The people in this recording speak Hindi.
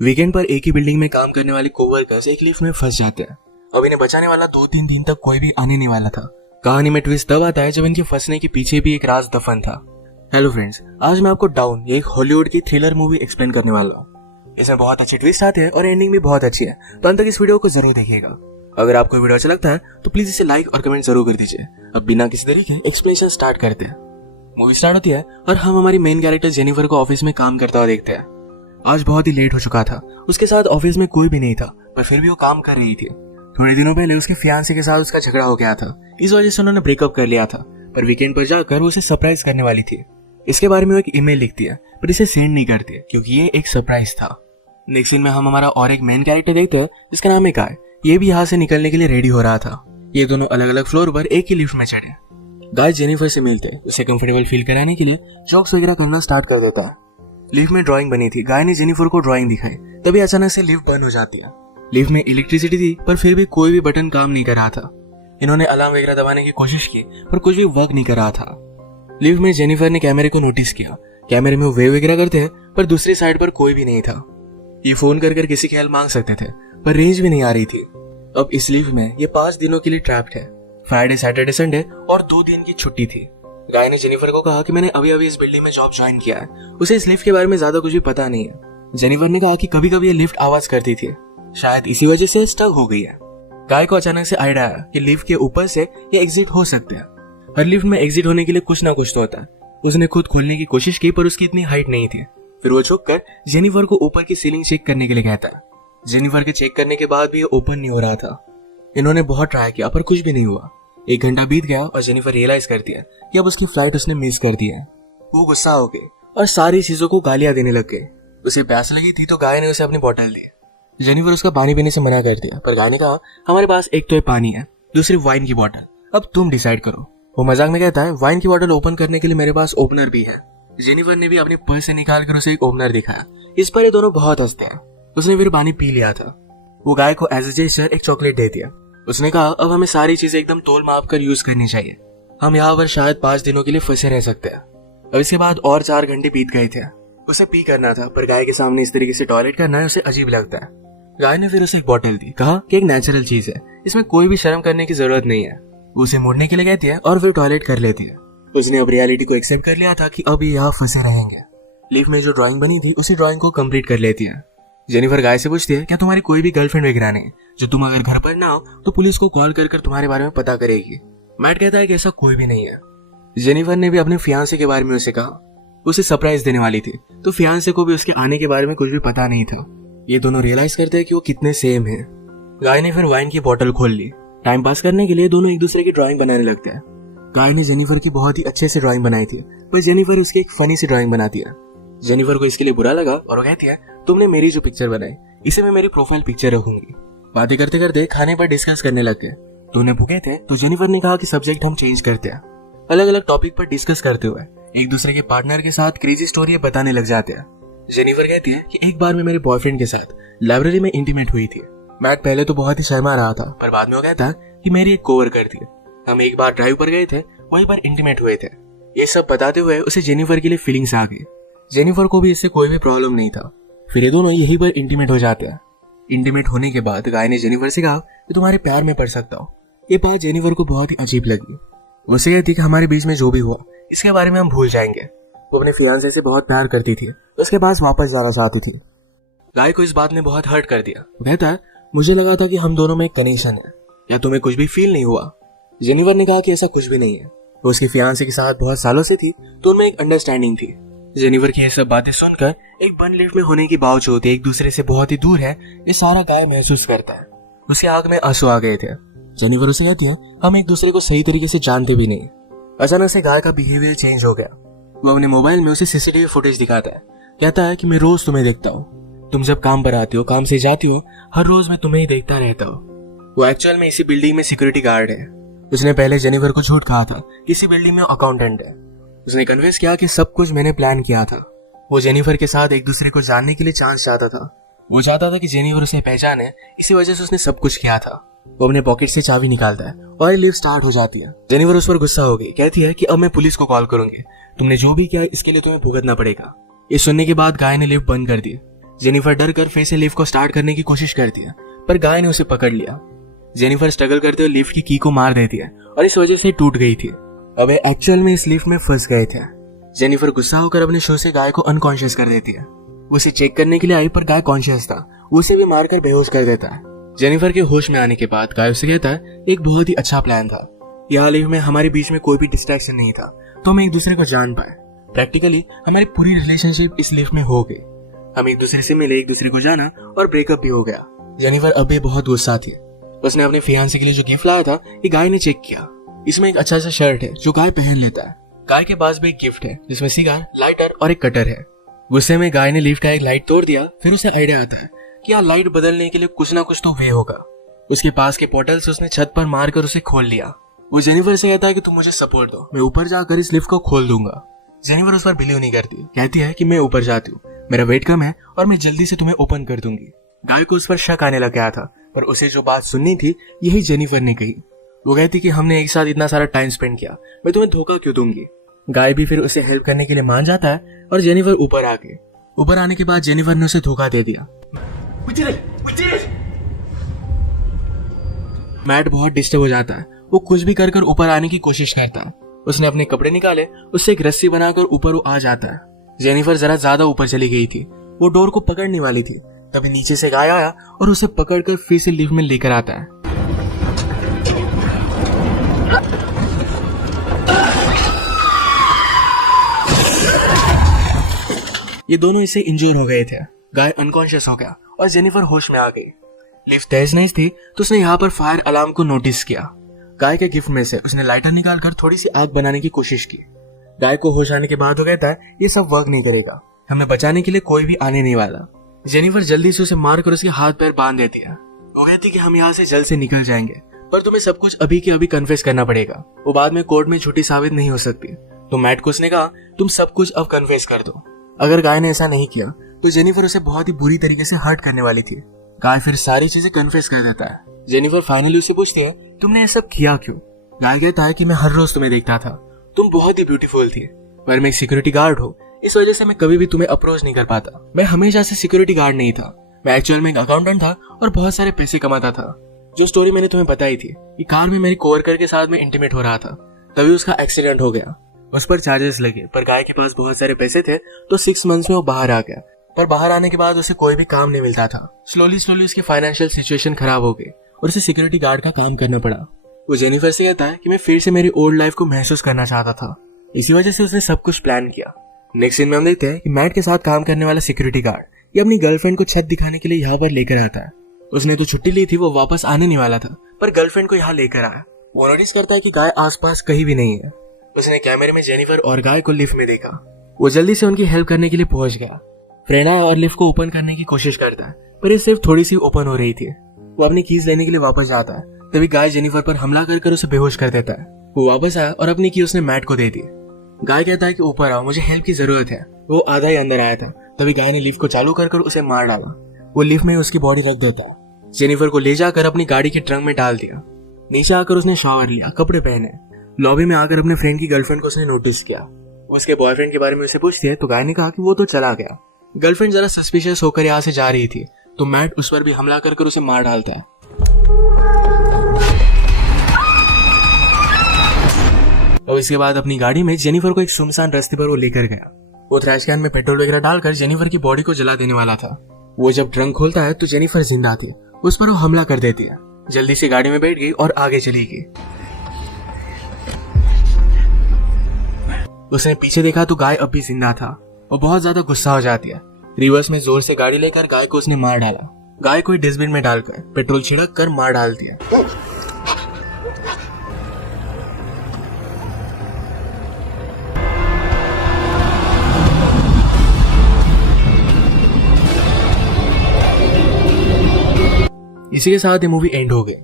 वीकेंड पर एक ही बिल्डिंग में काम करने वाले कोवर्कर्स एक लिफ्ट में फंस जाते हैं। अब इन्हें बचाने वाला 2-3 दिन तक कोई भी आने नहीं वाला था। कहानी में ट्विस्ट तब आता है जब इनके फंसने के पीछे भी एक राज दफन था। हेलो फ्रेंड्स, आज मैं आपको डाउन ये एक हॉलीवुड की थ्रिलर मूवी एक्सप्लेन करने वाला हूँ। इसमें बहुत अच्छे ट्विस्ट आते हैं और एंडिंग भी बहुत अच्छी है, तो अंत तक इस वीडियो को जरूर देखिएगा। अगर आपको वीडियो अच्छा लगता है तो प्लीज इसे लाइक और कमेंट जरूर कर दीजिए। अब बिना किसी देरी के एक्सप्लेनेशन स्टार्ट करते हैं। मूवी स्टार्ट होती है और हम हमारी मेन कैरेक्टर जेनिफर को ऑफिस में काम करता हुआ देखते हैं। आज बहुत ही लेट हो चुका था, उसके साथ ऑफिस में कोई भी नहीं था, पर फिर भी वो काम कर रही थी। थोड़े दिनों पहले उसके फियांसे के साथ उसका झगड़ा हो गया था, इस वजह से उन्होंने ब्रेकअप कर लिया था। पर वीकेंड पर जाकर वो उसे सरप्राइज करने वाली थी। इसके बारे में वो एक ईमेल लिखती है, पर इसे सेंड नहीं करती क्योंकि ये एक सरप्राइज था। नेक्स्ट सीन में हम हमारा और एक मेन कैरेक्टर देखते हैं जिसका नाम है गाय। ये भी यहाँ से निकलने के लिए रेडी हो रहा था। ये दोनों अलग अलग फ्लोर पर एक ही लिफ्ट में चढ़े। गाय जेनिफर से मिलते उसे कंफर्टेबल फील कराने के लिए जॉक्स वगैरह करना स्टार्ट कर देता है। लिफ्ट में ड्राइंग बनी थी, गाय ने जेनिफर को ड्राइंग दिखाई, तभी अचानक से लिफ्ट बंद हो जाती है। लिफ्ट में इलेक्ट्रिसिटी थी पर फिर भी कोई भी बटन काम नहीं कर रहा था। इन्होंने अलार्म वगैरह दबाने की कोशिश की पर कुछ भी वर्क नहीं कर रहा था। लिफ्ट में जेनिफर ने कैमरे को नोटिस किया। कैमरे में वेव वगैरह करते हैं पर दूसरी साइड पर कोई भी नहीं था। ये फोन कर किसी की हेल्प मांग सकते थे पर रेंज भी नहीं आ रही थी। अब इस लिफ्ट में ये 5 दिनों के लिए ट्रैप्ड है। फ्राइडे, सैटरडे, संडे और 2 दिन की छुट्टी थी। गाय ने जेनिफर को कहा कि मैंने अभी इस बिल्डिंग में जॉब ज्वाइन किया है, उसे इस लिफ्ट के बारे में ज्यादा कुछ भी पता नहीं है। जेनिफर ने कहा कि कभी कभी ये लिफ्ट आवाज करती थी, शायद इसी वजह से स्टक हो गई है। गाय को अचानक से आइडिया आया कि लिफ्ट के ऊपर से ये एग्जिट हो सकते हैं। हर लिफ्ट में एग्जिट होने के लिए कुछ ना कुछ तो होता है। उसने खुद खोलने की कोशिश की पर उसकी इतनी हाइट नहीं थी। फिर वो झुककर जेनिफर को ऊपर की सीलिंग चेक करने के लिए कहता है। जेनिफर के चेक करने के बाद भी ये ओपन नहीं हो रहा था। इन्होंने बहुत ट्राई किया पर कुछ भी नहीं हुआ। 1 घंटा बीत गया और जेनिफर रियलाइज करती है कि अब उसकी फ्लाइट उसने मिस कर दी है। वो गुस्सा हो गई और सारी चीजों को गालियां देने लग गई। उसे प्यास लगी थी तो गाय ने उसे अपनी बोतल दी। जेनिफर उसका पानी पीने से मना कर दिया, पर गाय ने कहा हमारे पास एक तो ये पानी है, दूसरी वाइन की बोतल, अब तुम डिसाइड करो। वो मजाक में कहता है वाइन की बोतल ओपन करने के लिए मेरे पास ओपनर भी है। जेनिफर ने भी अपने पर्स से निकाल कर उसे एक ओपनर दिखाया। इस पर ये दोनों बहुत हंसते हैं। उसने फिर पानी पी लिया था। वो गाय को एज ए जेस्चर एक चॉकलेट दे दिया। उसने कहा अब हमें सारी चीजें एकदम तोल माप कर यूज करनी चाहिए। हम यहाँ पर शायद 5 दिनों के लिए फंसे रह सकते हैं। अब इसके बाद और 4 घंटे बीत गए थे। उसे पी करना था पर गाय के सामने इस तरीके से टॉयलेट करना है उसे अजीब लगता है। गाय ने फिर उसे एक बोतल दी, कहा कि एक नेचुरल चीज है, इसमें कोई भी शर्म करने की जरूरत नहीं है। वो उसे मुड़ने के लिए कहती है और फिर टॉयलेट कर लेती है। उसने अब रियलिटी को एक्सेप्ट कर लिया था कि अब ये यहाँ फंसे रहेंगे। लिफ्ट में जो ड्राइंग बनी थी उसी ड्राइंग को कंप्लीट कर लेती है। जेनिफर गाय से पूछती है क्या तुम्हारी कोई भी गर्लफ्रेंड वगैरह नहीं, जो तुम अगर घर पर ना हो तो पुलिस को कॉल कर तुम्हारे बारे में पता करेगी। मैट कहता है कि ऐसा कोई भी नहीं है। जेनिफर ने भी अपने फियांसे के बारे में उसे कहा। उसे सरप्राइज देने वाली थी तो फियांसे को भी उसके आने के बारे में कुछ भी पता नहीं था। ये दोनों रियलाइज करते हैं कि वो कितने सेम हैं। गाय ने फिर वाइन की बोतल खोल ली। टाइम पास करने के लिए दोनों एक दूसरे की ड्राइंग बनाने लगते हैं। गाय ने जेनिफर की बहुत ही अच्छे से ड्राइंग बनाई थी, पर जेनिफर उसकी एक फनी सी ड्राइंग बनाती है। जेनिफर को इसके लिए बुरा लगा और वो कहती है तुमने मेरी जो पिक्चर बनाई इसे मैं मेरी प्रोफाइल पिक्चर रखूंगी। बातें करते करते खाने पर डिस्कस करने लग गए। दोनों भूखे थे तो जेनिफर ने कहा कि सब्जेक्ट हम चेंज करते हैं। अलग अलग टॉपिक पर डिस्कस करते हुए एक दूसरे के पार्टनर के साथ क्रेजी स्टोरी बताने लग जाते हैं। जेनिफर कहती है कि एक बार मैं मेरे बॉयफ्रेंड के साथ लाइब्रेरी में इंटीमेट हुई थी। मैट पहले तो बहुत ही शर्मा रहा था पर बाद में वो कहता कि मेरी एक कोवर्कर थी, हम एक बार ड्राइव पर गए थे, वहीं पर इंटीमेट हुए थे। ये सब बताते हुए उसे जेनिफर के लिए फीलिंग्स आ गई। जेनिफर को भी इससे कोई भी प्रॉब्लम नहीं था। फिर ये दोनों यहीं पर इंटीमेट हो जाते हैं। इंटीमेट होने के बाद गाय ने जेनिफर से कहा कि तुम्हारे प्यार में पड़ सकता हूँ। ये बात जेनिफर को बहुत ही अजीब लगी। उसे कहती कि हमारे बीच में जो भी हुआ इसके बारे में हम भूल जाएंगे। वो अपने फियांसे से बहुत प्यार करती थी, उसके पास वापस जाना चाहती थी। गाय को इस बात ने बहुत हर्ट कर दिया। वो कहता है मुझे लगा था कि हम दोनों में एक कनेक्शन है, या तुम्हें कुछ भी फील नहीं हुआ। जेनिफर ने कहा कि ऐसा कुछ भी नहीं है। वो उसके फियांसे के साथ बहुत सालों से थी तो उनमें एक अंडरस्टैंडिंग थी। जेनिफर की ये सब बातें सुनकर एक बंद लिफ्ट में होने के बावजूद एक दूसरे से बहुत ही दूर है, ये सारा गाय महसूस करता है। उसके आंख में आंसू आ गए थे। जेनिफर उसे कहती है हम एक दूसरे को सही तरीके से जानते भी नहीं। अचानक से गाय का बिहेवियर चेंज हो गया। वो अपने मोबाइल में उसे सीसीटीवी फुटेज दिखाता है। कहता है कि मैं रोज तुम्हें देखता हूँ, तुम जब काम पर आती हो, काम से जाती हो, हर रोज मैं तुम्हें ही देखता रहता हूँ। वो एक्चुअल में इसी बिल्डिंग में सिक्योरिटी गार्ड है। उसने पहले जेनिफर को झूठ कहा था कि इसी बिल्डिंग में अकाउंटेंट है। उसने कन्विंस किया कि सब कुछ मैंने प्लान किया था। वो जेनिफर के साथ एक दूसरे को जानने के लिए चांस चाहता था। वो चाहता था कि जेनिफर उसे पहचाने, इसी वजह से उसने सब कुछ किया था। वो अपने पॉकेट से चाबी निकालता है और लिफ्ट स्टार्ट हो जाती है। जेनिफर उस पर गुस्सा हो गई, कहती है कि अब मैं पुलिस को कॉल करूंगी, तुमने जो भी किया इसके लिए तुम्हें भुगतना पड़ेगा। ये सुनने के बाद गाय ने लिफ्ट बंद कर दी। जेनिफर डर कर फिर से लिफ्ट को स्टार्ट करने की कोशिश करती है, पर गाय ने उसे पकड़ लिया। जेनिफर स्ट्रगल करते हुए लिफ्ट की की को मार देती है और इस वजह से टूट गई थी। अब एक्चुअल में इस लिफ्ट में फंस गए थे। जेनिफर गुस्सा होकर अपने शू से गाय को अनकॉन्शियस कर देती है। वो उसे चेक करने के लिए आई, पर गाय कॉन्शियस था। वो उसे भी मारकर बेहोश कर देता है। जेनिफर के होश में आने के बाद गाय उसे कहता है एक बहुत ही अच्छा प्लान था। यहाँ लिफ्ट में हमारे बीच में कोई भी डिस्ट्रैक्शन नहीं था, तो हम एक दूसरे को जान पाए। प्रैक्टिकली हमारी पूरी रिलेशनशिप इस लिफ्ट में हो गई। हम एक दूसरे से मिले, एक दूसरे को जाना और ब्रेकअप भी हो गया। जेनिफर अब भी बहुत गुस्सा थी। उसने अपने फियांसे के लिए जो गिफ्ट लाया था ये गाय ने चेक किया। इसमें एक अच्छा सा शर्ट है जो गाय पहन लेता है। गाय के पास भी एक गिफ्ट है जिसमें सिगार, लाइटर और एक कटर है। गुस्से में गाय ने लिफ्ट का एक लाइट तोड़ दिया। फिर उसे आइडिया आता है कि यहाँ लाइट बदलने के लिए कुछ ना कुछ तो वे होगा। उसके पास के पोर्टल से उसने छत पर मारकर उसे खोल लिया। वो जेनिफर से कहता है कि तुम मुझे सपोर्ट दो, मैं ऊपर जाकर इस लिफ्ट को खोल दूंगा। जेनिफर उस पर बिलीव नहीं करती, कहती है कि मैं ऊपर जाती हूँ, मेरा वेट कम है और मैं जल्दी से तुम्हें ओपन कर दूंगी। गाय को उस पर शक आने लग गया था, पर उसे जो बात सुननी थी यही जेनिफर ने कही। वो कहती कि हमने एक साथ इतना सारा टाइम स्पेंड किया, मैं तुम्हें धोखा क्यों दूंगी। गाय भी फिर उसे हेल्प करने के लिए मान जाता है और जेनिफर ऊपर आने के बाद जेनिफर ने उसे धोखा दे दिया। मैट बहुत डिस्टर्ब हो जाता है। वो कुछ भी कर ऊपर आने की कोशिश करता है। उसने अपने कपड़े निकाले, उससे एक रस्सी बनाकर ऊपर वो आ जाता है। जेनिफर जरा ज्यादा ऊपर चली गई थी। वो डोर को पकड़ने वाली थी, तभी नीचे से गाय आया और उसे पकड़कर फिर से लिफ्ट में लेकर आता है। ये दोनों इससे इंजोर हो गए थे। गाय अनकॉन्शियस हो गया और जेनिफर होश में आ गई। लिफ्ट तेज नहीं थी तो उसने यहाँ पर फायर अलार्म को नोटिस किया। गाय के गिफ्ट में से उसने लाइटर निकालकर थोड़ी सी आग बनाने की कोशिश की। गाय को होश आने के बाद वो कहता है ये सब वर्क नहीं करेगा, हमें बचाने के लिए कोई भी आने नहीं वाला। जेनिफर जल्दी से उसे मारकर उसके हाथ पैर बांध देती है। वो कहती कि हम यहाँ से जल्द से निकल जाएंगे, पर तुम्हें सब कुछ अभी के अभी कन्फेस करना पड़ेगा। वो बाद में कोर्ट में झूठी साबित नहीं हो सकती। तो मैट को उसने कहा तुम सब कुछ अब कन्फेस कर दो। अगर गाय ने ऐसा नहीं किया तो जेनिफर उसे बहुत ही बुरी तरीके से हर्ट करने वाली थी। गाय फिर सारी चीजें कन्फेस कर देता है। जेनिफर फाइनली उससे पूछती है तुमने ये सब किया क्यों। गाय कहता है कि मैं हर रोज तुम्हें देखता था, तुम बहुत ही ब्यूटीफुल थी, पर मैं एक सिक्योरिटी गार्ड हूँ, इस वजह से मैं कभी भी तुम्हें अप्रोच नहीं कर पाता। मैं हमेशा से सिक्योरिटी गार्ड नहीं था, मैं एक्चुअल में एक अकाउंटेंट था और बहुत सारे पैसे कमाता था। जो स्टोरी मैंने तुम्हें बताई थी कि कार में मेरी कोवर्कर के साथ में इंटीमेट हो रहा था, तभी उसका एक्सीडेंट हो गया। उस पर चार्जेस लगे, पर गाय के पास बहुत सारे पैसे थे तो 6 मंथ्स में वो बाहर आ गया। पर बाहर आने के बाद उसे कोई भी काम नहीं मिलता था। स्लोली उसकी फाइनेंशियल सिचुएशन खराब हो गई और उसे सिक्योरिटी गार्ड का काम करना पड़ा। वो जेनिफर से कहता है कि मैं फिर से मेरी ओल्ड लाइफ को महसूस करना चाहता था, इसी वजह से उसने सब कुछ प्लान किया। नेक्स्ट सीन में हम देखते हैं कि मैट के साथ काम करने वाला सिक्योरिटी गार्ड ये अपनी गर्लफ्रेंड को छत दिखाने के लिए यहाँ पर लेकर आता है। उसने तो छुट्टी ली थी, वो वापस आने नहीं वाला था, पर गर्लफ्रेंड को यहाँ लेकर आया। वो नोटिस करता है कि गाय आसपास कहीं भी नहीं है। उसने कैमरे में जेनिफर और गाय को लिफ्ट में देखा। वो जल्दी से उनकी हेल्प करने के लिए पहुंच गया। फ्रेंड आया और लिफ्ट को ओपन करने की कोशिश करता है, पर ये सिर्फ थोड़ी सी ओपन हो रही थी। वो अपनी कीज लेने के लिए वापस जाता है, तभी गाय जेनिफर पर हमला कर उसे बेहोश कर देता है। वो वापस आया और अपनी की उसने मैट को दे दी। गाय कहता है कि ऊपर आओ, मुझे हेल्प की जरूरत है। वो आधा ही अंदर आया था, तभी गाय ने लिफ्ट को चालू कर उसे मार डाला। वो लिफ्ट में उसकी बॉडी रख देता है। जेनिफर को ले जाकर अपनी गाड़ी के ट्रंक में डाल दिया। नीचे आकर उसने शावर लिया, कपड़े पहने। लॉबी में आकर अपने फ्रेंड की गर्लफ्रेंड को उसने नोटिस किया। उसके बॉयफ्रेंड के बारे में उसे पूछती है तो गाय ने कहा कि वो तो चला गया। गर्लफ्रेंड जरा सस्पिशियस होकर यहाँ से जा रही थी, तो मैट उस पर भी हमला कर उसे मार डालता है। और इसके बाद अपनी गाड़ी में जेनिफर को एक सुनसान रास्ते पर वो लेकर गया। वो ट्रैश कैन में पेट्रोल वगैरह डालकर जेनिफर की बॉडी को जला देने वाला था। वो जब ट्रंक खोलता है तो जेनिफर जिंदा थी। उस पर वो हमला कर देती है। जल्दी से गाड़ी में बैठ गई और आगे चली गई। उसने पीछे देखा तो गाय अब भी जिंदा था। वो बहुत ज्यादा गुस्सा हो जाती है। रिवर्स में जोर से गाड़ी लेकर गाय को उसने मार डाला। गाय को डस्टबिन में डालकर पेट्रोल छिड़क कर मार डाल दिया। इसी के साथ ये मूवी एंड हो गई।